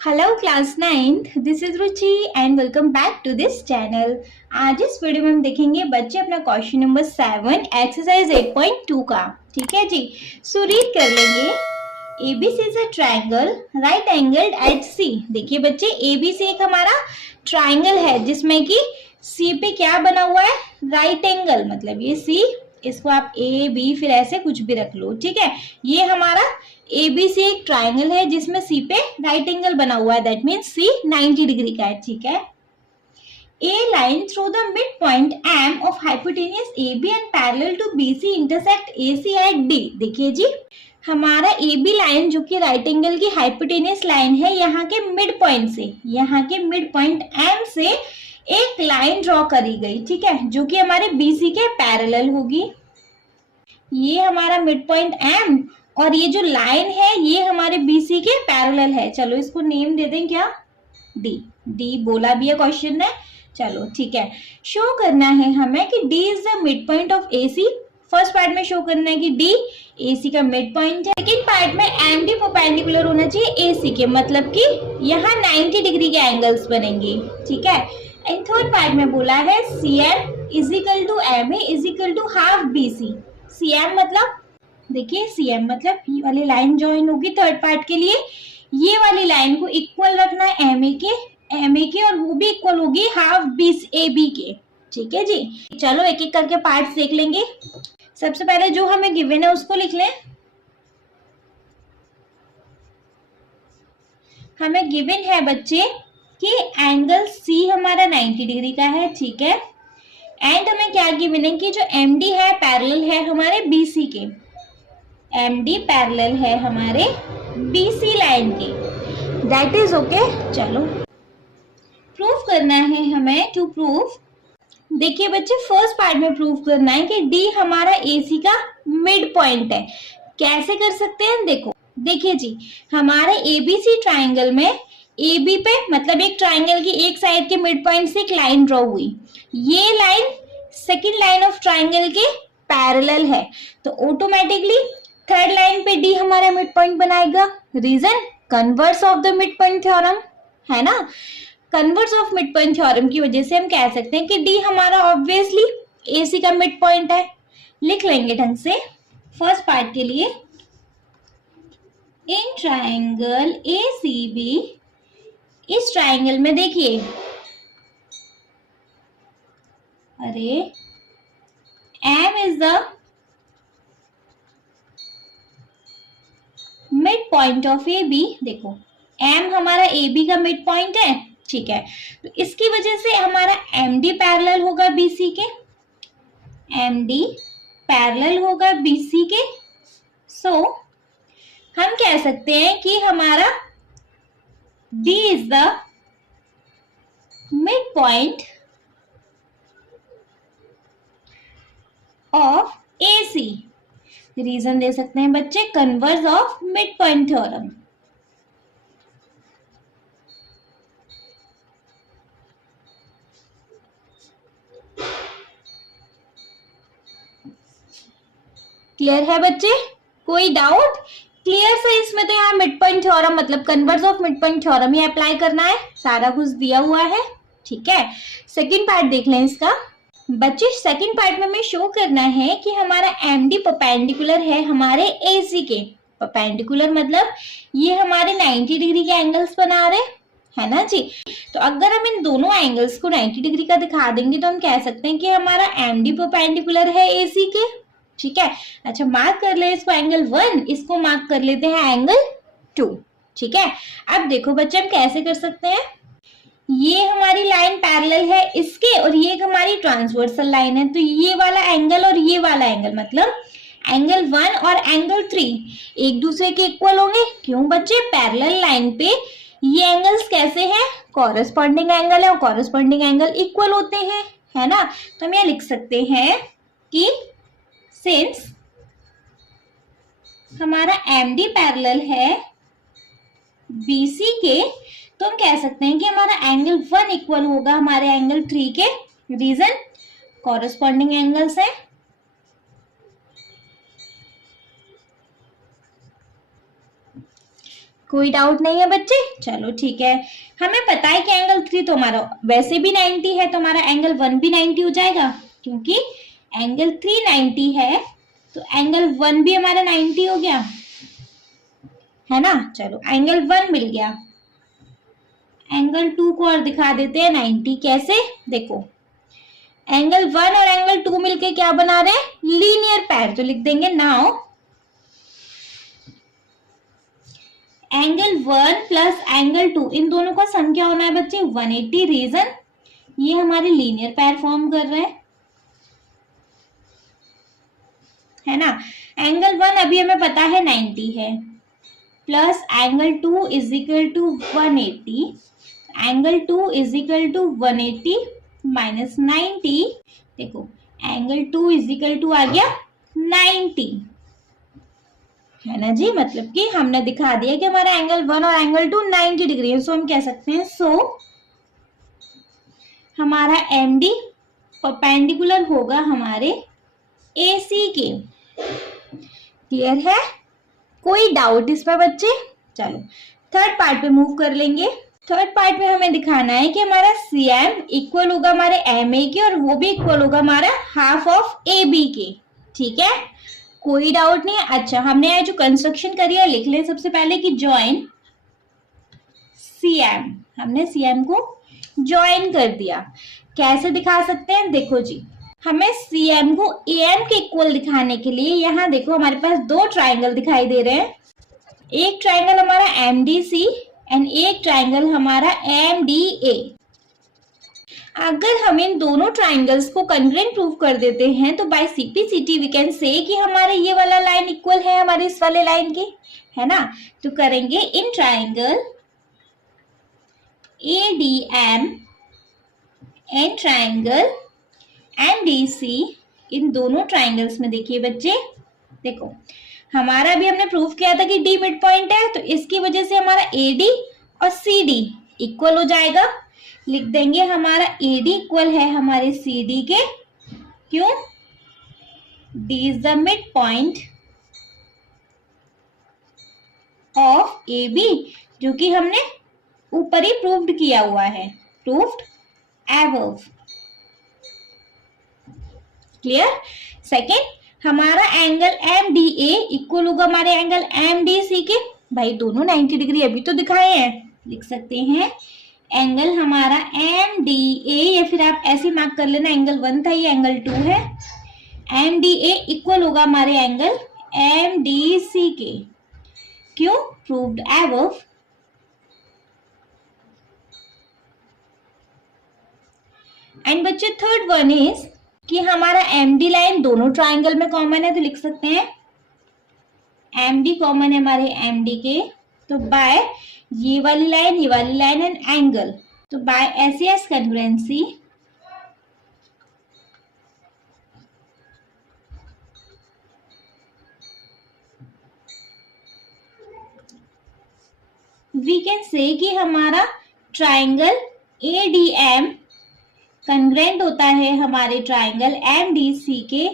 Hello class 9th, this is Ruchi and welcome back to this channel. आज इस video में हम देखेंगे बच्चे अपना क्वेश्चन नंबर 7 एक्सरसाइज 8.2 का। ठीक है जी, सो रीड कर लेंगे। ABC is a triangle right angled at C। देखिए बच्चे, ABC एक हमारा ट्राइंगल है जिसमें कि C पे क्या बना हुआ है, राइट एंगल। मतलब ये C, इसको आप A B फिर ऐसे कुछ भी रख लो। ठीक है, ये हमारा ABC एक ट्राइंगल है जिसमें C पे राइट एंगल बना हुआ है, दैट मीन्स C 90 डिग्री का है। ठीक है, A line through the midpoint M of hypotenuse AB and parallel to BC intersect AC at D। देखिए जी, हमारा AB लाइन जो कि राइट एंगल की हाइपोटेनियस लाइन है, यहाँ के मिड पॉइंट से, यहाँ के मिड पॉइंट M से एक लाइन ड्रॉ करी गई। ठीक है, जो कि हमारे BC के पैरेलल होगी। ये हमारा मिड पॉइंट M और ये जो लाइन है ये हमारे BC के पैरेलल है। चलो इसको नेम दे दें क्या, D बोला भी है क्वेश्चन में। चलो ठीक है, शो करना है हमें कि D is the mid point of AC। First part में शो करना है कि D AC का मिड पॉइंट है। सेकेंड पार्ट में MD परपेंडिकुलर होना चाहिए AC के, मतलब कि यहाँ 90 डिग्री के एंगल्स बनेंगे। ठीक है, एंड थर्ड पार्ट में बोला है CM is equal to MA is equal to half BC। CM मतलब, देखिए CM मतलब ये वाली लाइन ज्वाइन होगी थर्ड पार्ट के लिए, ये वाली लाइन को इक्वल रखना है MA के और वो भी इक्वल होगी हाफ AB के। ठीक है जी, चलो एक एक करके पार्ट्स देख लेंगे। सबसे पहले जो हमें गिवन है उसको लिख लें। हमें गिवन है बच्चे कि एंगल C हमारा 90 डिग्री का है। ठीक है, एंड हमें क्या गिवन है कि जो MD है पैरेलल है हमारे BC के, MD पैरेलल है हमारे BC लाइन के, दैट इज ओके। चलो प्रूफ करना है हमें। टू प्रूफ, देखिए बच्चे फर्स्ट पार्ट में प्रूफ करना है कि D हमारा AC का मिड पॉइंट है। कैसे कर सकते हैं, देखो देखिए जी, हमारे ABC ट्राइंगल में AB पे, मतलब एक ट्राइंगल की एक साइड के मिड पॉइंट से एक लाइन ड्रॉ हुई। ये line second line of triangle के पैरेलल है, तो ऑटोमेटिकली थर्ड लाइन पे D हमारा मिड पॉइंट बनाएगा। Reason, converse of the mid point theorem है ना। Converse of mid point theorem की वजह से हम कह सकते हैं कि D हमारा ऑब्वियसली AC का मिड पॉइंट है। लिख लेंगे ढंग से फर्स्ट पार्ट के लिए। इन ट्राइंगल ACB, इस ट्राइंगल में देखिए, अरे M is the mid point of AB। देखो M हमारा AB का मिड पॉइंट है। ठीक है, तो इसकी वजह से हमारा MD पैरेलल होगा BC के, MD पैरेलल होगा BC के। सो हम कह सकते हैं कि हमारा D is the mid point of AC। Reason दे सकते हैं बच्चे, converse of mid point theorem. Clear है बच्चे, कोई डाउट? क्लियर से इसमें तो यहाँ मिड पॉइंट थ्योरम मतलब converse of mid point theorem ही अप्लाई करना है, सारा कुछ दिया हुआ है। ठीक है, सेकंड पार्ट देख लें इसका। बच्चे सेकंड पार्ट में हमें शो करना है कि हमारा MD परपेंडिकुलर है हमारे AC के। परपेंडिकुलर मतलब ये हमारे 90 डिग्री के एंगल्स बना रहे है ना जी। तो अगर हम इन दोनों एंगल्स को 90 डिग्री का दिखा देंगे तो हम कह सकते हैं कि हमारा MD परपेंडिकुलर है AC के। ठीक है, अच्छा मार्क कर ले इसको एंगल 1, इसको मार्क कर लेते हैं एंगल 2। ठीक है, अब देखो बच्चे हम कैसे कर सकते हैं। ये हमारी लाइन पैरेलल है इसके और ये हमारी ट्रांसवर्सल लाइन है, तो ये वाला एंगल और ये वाला एंगल मतलब एंगल 1 और एंगल 3 एक दूसरे के इक्वल होंगे। क्यों बच्चे, पैरेलल लाइन पे ये एंगल्स कैसे हैं, कॉरेस्पॉन्डिंग एंगल है और कॉरेस्पॉन्डिंग एंगल इक्वल होते हैं, है ना। तो हम यह लिख सकते हैं कि सिंस हमारा MD पैरेलल है BC के, तो हम कह सकते हैं कि हमारा एंगल 1 इक्वल होगा हमारे एंगल 3 के। रीजन, कॉरेस्पॉन्डिंग एंगल्स है। कोई डाउट नहीं है बच्चे? चलो ठीक है। हमें पता है कि एंगल 3 तो हमारा वैसे भी 90 है, तो हमारा एंगल 1 भी 90 हो जाएगा, क्योंकि एंगल 3 90 है, तो एंगल 1 भी हमारा 90 हो गया, है ना। चलो एंगल 1 मिल गया। एंगल 2 को और दिखा देते हैं 90। कैसे? देखो, एंगल 1 और एंगल 2 मिलके क्या बना रहे हैं? लीनियर पैर। तो लिख देंगे नाउ एंगल 1 प्लस एंगल 2, इन दोनों का सम क्या होना है बच्चे? 180। रीजन, ये हमारे लीनियर पैर फॉर्म कर रहे हैं, है ना। एंगल 1 अभी हमें पता है 90 है, plus angle 2 is equal to 180। Angle 2 is equal to 180 minus 90। देखो एंगल 2 इज इक्वल टू आ गया 90, है ना जी। मतलब कि हमने दिखा दिया कि हमारा एंगल 1 और एंगल 2 90 डिग्री है। सो हम कह सकते हैं हमारा MD परपेंडिकुलर होगा हमारे AC के। क्लियर है? कोई डाउट इसमें बच्चे? चलो थर्ड पार्ट पे मूव कर लेंगे। थर्ड पार्ट में हमें दिखाना है कि हमारा CM इक्वल होगा हमारे MA के, और वो भी इक्वल होगा हमारा हाफ ऑफ AB के। ठीक है, कोई डाउट नहीं है। अच्छा, हमने जो कंस्ट्रक्शन करी है लिख लें सबसे पहले कि जॉइन CM, हमने CM को ज्वाइन कर दिया। कैसे दिखा सकते हैं? देखो जी, हमें CM को AM के इक्वल दिखाने के लिए यहाँ देखो हमारे पास दो ट्राइंगल दिखाई दे रहे हैं। एक ट्राइंगल हमारा MDC एंड एक ट्राइंगल हमारा MDA। अगर हम इन दोनों ट्राइंगल्स को कॉन्ग्रुएंट प्रूव कर देते हैं तो bye CPCT we can say कि हमारे ये वाला लाइन इक्वल है हमारे इस वाले लाइन के, है ना। तो करेंगे in triangle ADM and triangle MDC, इन दोनों ट्राइंगल्स में देखिए बच्चे, देखो हमारा भी हमने प्रूव किया था कि D मिड पॉइंट है, तो इसकी वजह से हमारा AD और CD इक्वल हो जाएगा। लिख देंगे हमारा AD इक्वल है हमारे CD के। क्यों? D is the mid point of AB, जो कि हमने ऊपर ही प्रूव्ड किया हुआ है, प्रूव्ड एबव। क्लियर? सेकेंड, हमारा एंगल MDA इक्वल होगा हमारे एंगल MDC के। भाई दोनों 90 डिग्री अभी तो दिखाए हैं, लिख सकते हैं एंगल हमारा MDA, या फिर आप ऐसे मार्क कर लेना एंगल 1 था, ये एंगल 2 है। MDA इक्वल होगा हमारे एंगल MDC के। क्यों? Proved above. एंड बच्चे थर्ड वन इज कि हमारा MD लाइन दोनों ट्राइंगल में कॉमन है, तो लिख सकते हैं MD कॉमन है हमारे MD के, तो बाय ये वाली लाइन एंड एंगल, तो by SES congruency we can say कि हमारा ट्राइंगल ADM कॉन्ग्रुएंट होता है हमारे ट्राइंगल MDC के,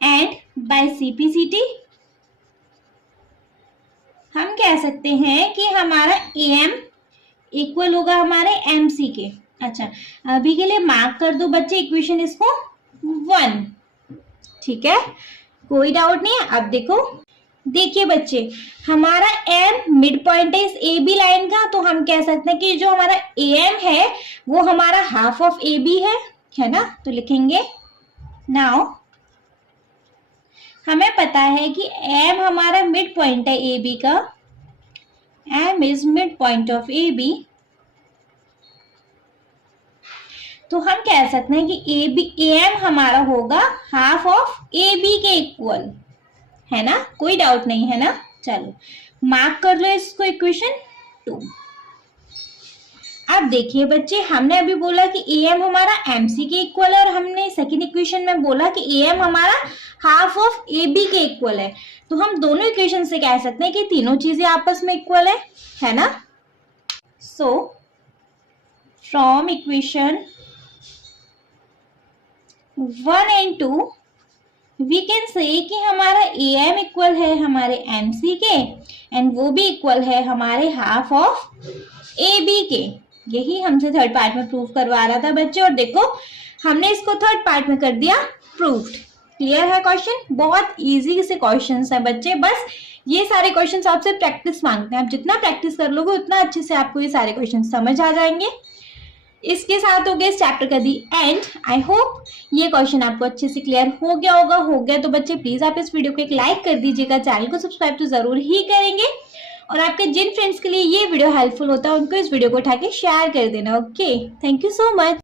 एंड बाय CPCT हम कह सकते हैं कि हमारा AM इक्वल होगा हमारे MC के। अच्छा, अभी के लिए मार्क कर दो बच्चे इक्वेशन इसको 1। ठीक है, कोई डाउट नहीं है। अब देखो, देखिए बच्चे, हमारा M मिड पॉइंट है इस AB लाइन का, तो हम कह सकते हैं कि जो हमारा AM है वो हमारा हाफ ऑफ AB है ना। तो लिखेंगे नाउ हमें पता है कि M हमारा मिड पॉइंट है AB का, M is mid point of AB, तो हम कह सकते हैं कि AM हमारा होगा हाफ ऑफ AB के इक्वल, है ना। कोई डाउट नहीं है ना। चलो मार्क कर लो इसको इक्वेशन 2। अब देखिए बच्चे, हमने अभी बोला कि AM हमारा MC के इक्वल है, और हमने सेकंड इक्वेशन में बोला कि AM हमारा हाफ ऑफ AB के इक्वल है। तो हम दोनों इक्वेशन से कह सकते हैं कि तीनों चीजें आपस में इक्वल है ना। So from equation 1 and 2 we can say कि हमारा ए एम इक्वल है हमारे एम सी के एंड वो भी इक्वल है हमारे हाफ ऑफ ए बी के। यही हमसे थर्ड पार्ट में प्रूव करवा रहा था बच्चे, और देखो हमने इसको थर्ड पार्ट में कर दिया प्रूव्ड। क्लियर है क्वेश्चन? बहुत इजी से क्वेश्चंस हैं बच्चे, बस ये सारे क्वेश्चंस आपसे प्रैक्टिस मांगते हैं। आप जितना प्रैक्टिस कर लोगे उतना अच्छे से आपको ये सारे क्वेश्चन समझ आ जाएंगे। इसके साथ हो गया इस चैप्टर का दी एंड। आई होप ये क्वेश्चन आपको अच्छे से क्लियर हो गया होगा। हो गया तो बच्चे प्लीज आप इस वीडियो को एक लाइक कर दीजिएगा, चैनल को सब्सक्राइब तो जरूर ही करेंगे, और आपके जिन फ्रेंड्स के लिए ये वीडियो हेल्पफुल होता है उनको इस वीडियो को उठा के शेयर कर देना। Okay, thank you so much.